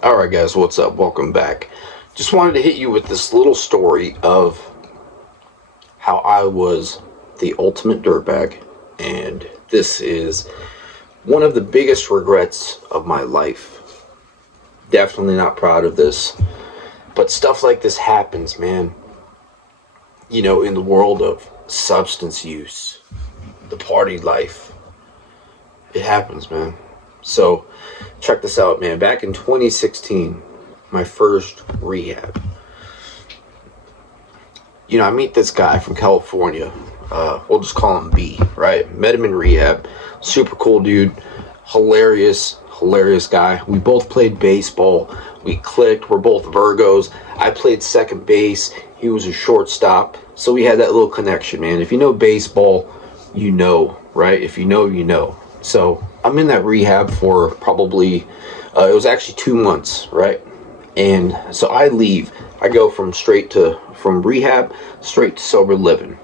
Alright guys, what's up? Welcome back. Just wanted to hit you with this little story of how I was the ultimate dirtbag, and this is one of the biggest regrets of my life. Definitely not proud of this, but stuff like this happens, man. In the world of substance use, the party life, it happens, man. So, check this out, man. Back in 2016, my first rehab. I meet this guy from California. We'll just call him B, right? Met him in rehab. Super cool dude. Hilarious guy. We both played baseball. We clicked. We're both Virgos. I played second base. He was a shortstop. So we had that little connection, man. If you know baseball, you know, right? If you know, you know. So I'm in that rehab for probably, it was actually 2 months, right? And so I leave. I go from rehab straight to sober living,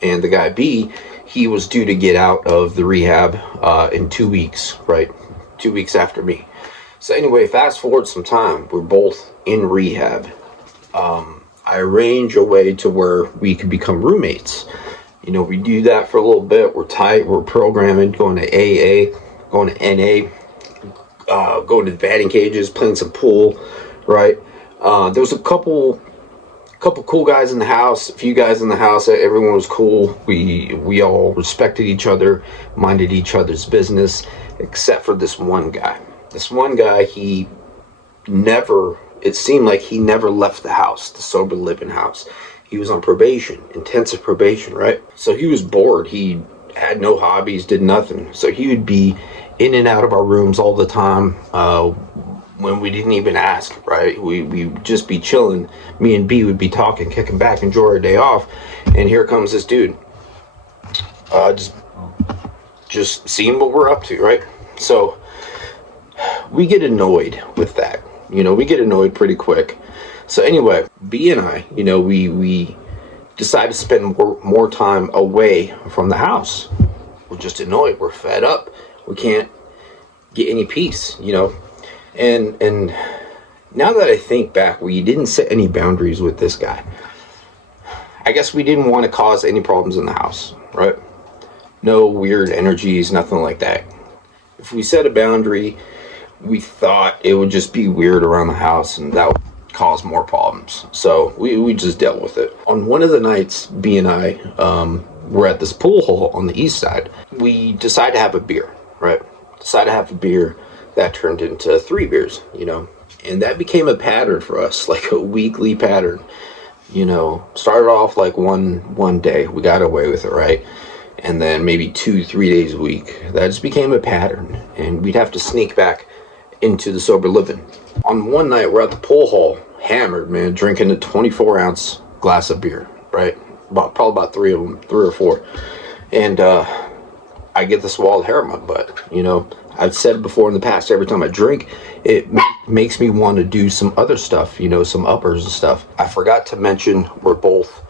And the guy B, he was due to get out of the rehab in 2 weeks, right? 2 weeks after me. So anyway, fast forward some time. We're both in rehab. I arrange a way to where we could become roommates. We do that for a little bit. We're tight. We're programming, going to AA, going to NA, going to the batting cages, playing some pool, right? There was a couple cool guys in the house, a few guys in the house. Everyone was cool. We all respected each other, minded each other's business, except for this one guy. This one guy, it seemed like he never left the house, the sober living house. He was on probation, intensive probation, right? So he was bored. He had no hobbies, did nothing. So he would be in and out of our rooms all the time when we didn't even ask, right? We'd just be chilling. Me and B would be talking, kicking back, enjoy our day off. And here comes this dude. Just seeing what we're up to, right? So we get annoyed with that. We get annoyed pretty quick. So anyway, B and I, we decide to spend more time away from the house. We're just annoyed. We're fed up. We can't get any peace, And now that I think back, we didn't set any boundaries with this guy. I guess we didn't want to cause any problems in the house, right? No weird energies, nothing like that. If we set a boundary, we thought it would just be weird around the house, and that would cause more problems. So we just dealt with it. On one of the nights, B and I were at this pool hall on the east side. We decided to have a beer, right? That turned into 3 beers, and that became a pattern for us, like a weekly pattern. Started off like one day, we got away with it, right? And then maybe 2-3 days a week. That just became a pattern, and we'd have to sneak back into the sober living. On one night, we're at the pool hall, hammered, man, drinking a 24-ounce glass of beer, right? Probably about 3 of them, 3 or 4. And I get this wall of hair in my butt, I've said before in the past, every time I drink, it makes me want to do some other stuff, some uppers and stuff. I forgot to mention we're both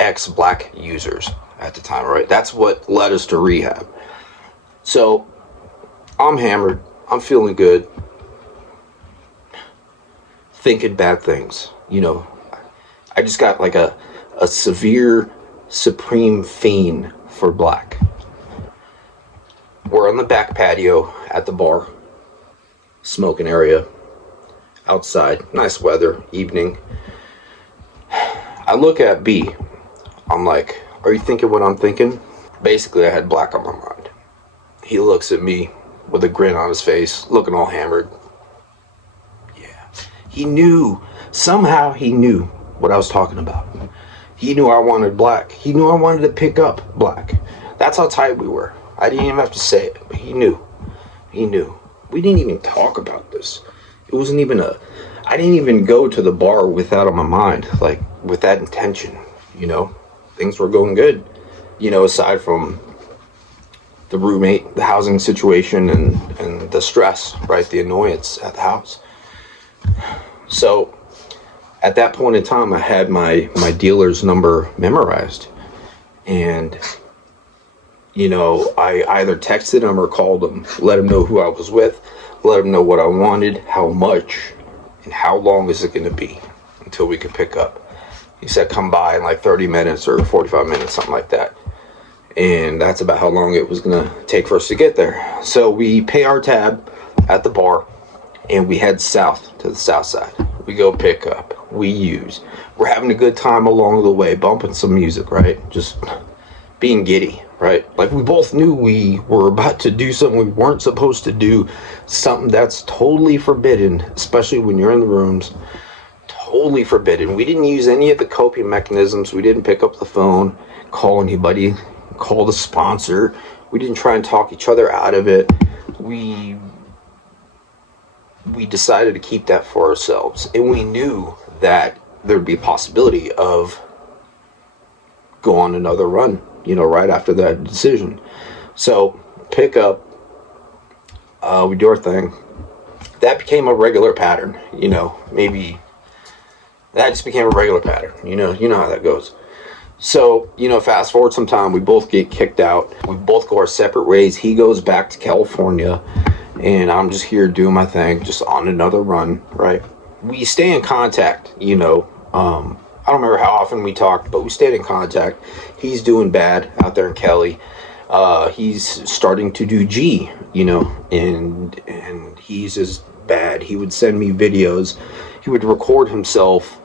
ex-black users at the time, right? That's what led us to rehab. So I'm hammered. I'm feeling good. Thinking bad things. I just got like a severe supreme fiend for black. We're on the back patio at the bar, smoking area, outside, nice weather, evening. I look at B. I'm like, are you thinking what I'm thinking? Basically, I had black on my mind. He looks at me with a grin on his face, looking all hammered. Yeah. He knew, somehow he knew what I was talking about. He knew I wanted black. He knew I wanted to pick up black. That's how tight we were. I didn't even have to say it, but he knew. He knew. We didn't even talk about this. It wasn't even I didn't even go to the bar with that on my mind, like with that intention, Things were going good, aside from the roommate, the housing situation, and the stress, right? The annoyance at the house. So at that point in time, I had my dealer's number memorized. And I either texted him or called him, let him know who I was with, let him know what I wanted, how much, and how long is it going to be until we could pick up. He said come by in like 30 minutes or 45 minutes, something like that. And that's about how long it was going to take for us to get there. So we pay our tab at the bar, and we head south to the south side. We go pick up. We use. We're having a good time along the way, bumping some music, right? Just being giddy, right? Like we both knew we were about to do something we weren't supposed to do, something that's totally forbidden, especially when you're in the rooms. Totally forbidden. We didn't use any of the coping mechanisms. We didn't pick up the phone, call anybody, call the sponsor. We didn't try and talk each other out of it. We decided to keep that for ourselves, and we knew that there'd be a possibility of go on another run, right after that decision. So pick up, we do our thing. That became a regular pattern, maybe that just became a regular pattern. You know how that goes. So, fast forward some time, we both get kicked out. We both go our separate ways. He goes back to California, and I'm just here doing my thing, just on another run, right? We stay in contact, I don't remember how often we talked, but we stayed in contact. He's doing bad out there in Cali. He's starting to do G, and he's just bad. He would send me videos. He would record himself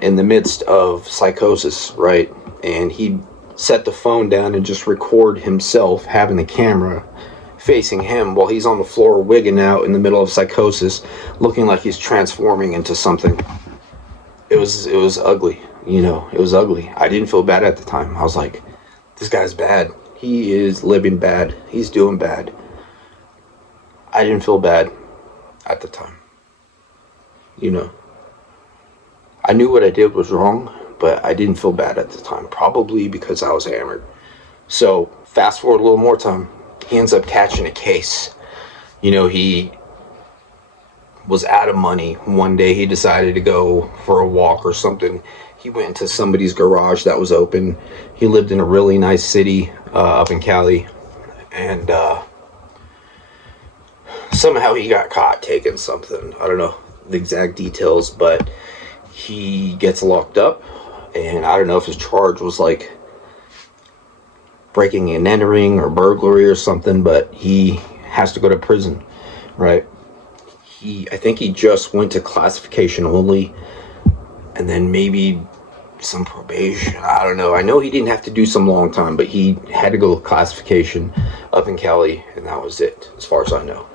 in the midst of psychosis, right? And he'd set the phone down and just record himself having the camera facing him while he's on the floor wigging out in the middle of psychosis, looking like he's transforming into something. It was ugly, it was ugly. I didn't feel bad at the time. I was like, this guy's bad. He is living bad. He's doing bad. I didn't feel bad at the time. I knew what I did was wrong, but I didn't feel bad at the time, probably because I was hammered. So fast forward a little more time, he ends up catching a case. He was out of money. One day he decided to go for a walk or something. He went into somebody's garage that was open. He lived in a really nice city up in Cali, and somehow he got caught taking something. I don't know the exact details, but he gets locked up, and I don't know if his charge was like breaking and entering or burglary or something, but he has to go to prison, right? I think he just went to classification only, and then maybe some probation. I don't know. I know he didn't have to do some long time, but he had to go to classification up in Cali, and that was it, as far as I know.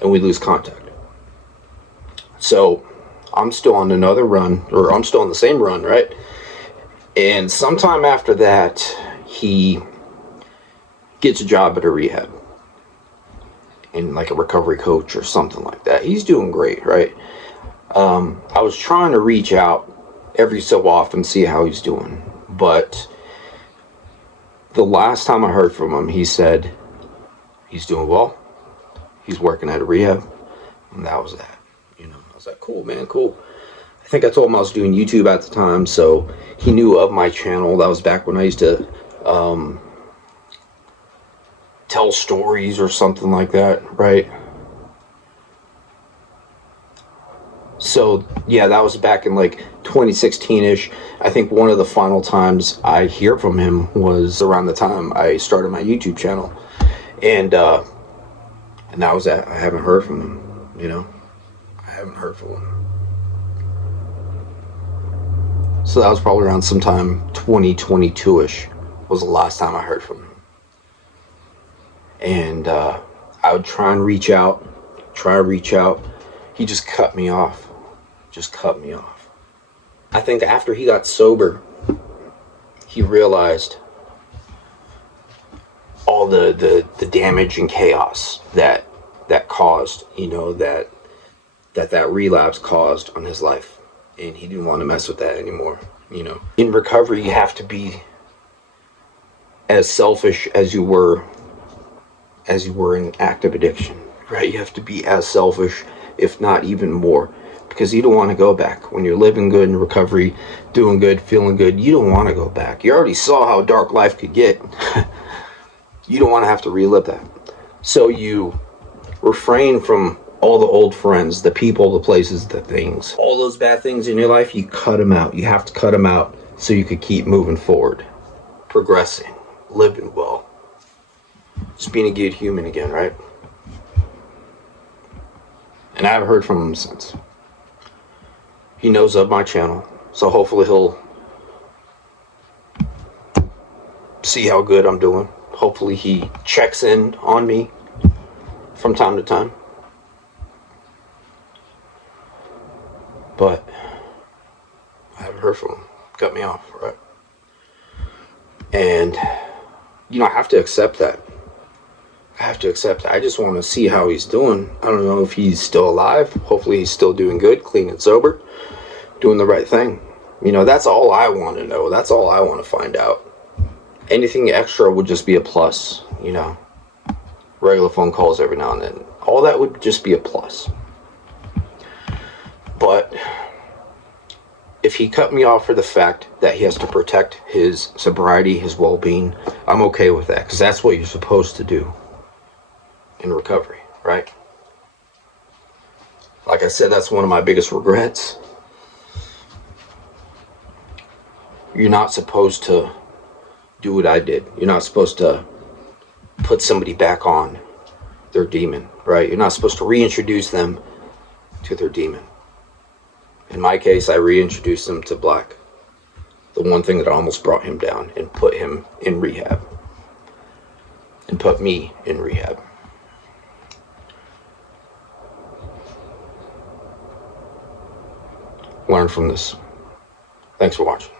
And we lose contact. So I'm still on another run, or I'm still on the same run, right? And sometime after that, he gets a job at a rehab, in like a recovery coach or something like that. He's doing great, right? I was trying to reach out every so often, see how he's doing. But the last time I heard from him, he said he's doing well. He's working at a rehab. And that was that. I was like, cool, man, cool. I think I told him I was doing YouTube at the time, so he knew of my channel. That was back when I used to tell stories or something like that, right? So yeah, that was back in like 2016-ish. I think one of the final times I hear from him was around the time I started my YouTube channel, and that was that. I haven't heard from him. I haven't heard from him. So that was probably around sometime 2022-ish was the last time I heard from him. And I would try and reach out. He just cut me off. I think after he got sober, he realized all the damage and chaos that caused, that relapse caused on his life. And he didn't want to mess with that anymore. In recovery, you have to be as selfish as you were in active addiction, right? You have to be as selfish, if not even more, because you don't want to go back. When you're living good in recovery, doing good, feeling good, you don't want to go back. You already saw how dark life could get. You don't want to have to relive that. So you refrain from all the old friends, the people, the places, the things. All those bad things in your life, you cut them out. You have to cut them out so you could keep moving forward, progressing, living well. Just being a good human again, right? And I haven't heard from him since. He knows of my channel, so hopefully he'll see how good I'm doing. Hopefully he checks in on me from time to time. But I haven't heard from him. Cut me off, right? And, I have to accept that. I just want to see how he's doing. I don't know if he's still alive. Hopefully he's still doing good, clean and sober, doing the right thing. That's all I want to know. That's all I want to find out. Anything extra would just be a plus, Regular phone calls every now and then. All that would just be a plus. But if he cut me off for the fact that he has to protect his sobriety, his well-being, I'm okay with that, because that's what you're supposed to do in recovery, right? Like I said, that's one of my biggest regrets. You're not supposed to do what I did. You're not supposed to put somebody back on their demon, right? You're not supposed to reintroduce them to their demon. In my case, I reintroduced him to black. The one thing that almost brought him down and put him in rehab. And put me in rehab. Learn from this. Thanks for watching.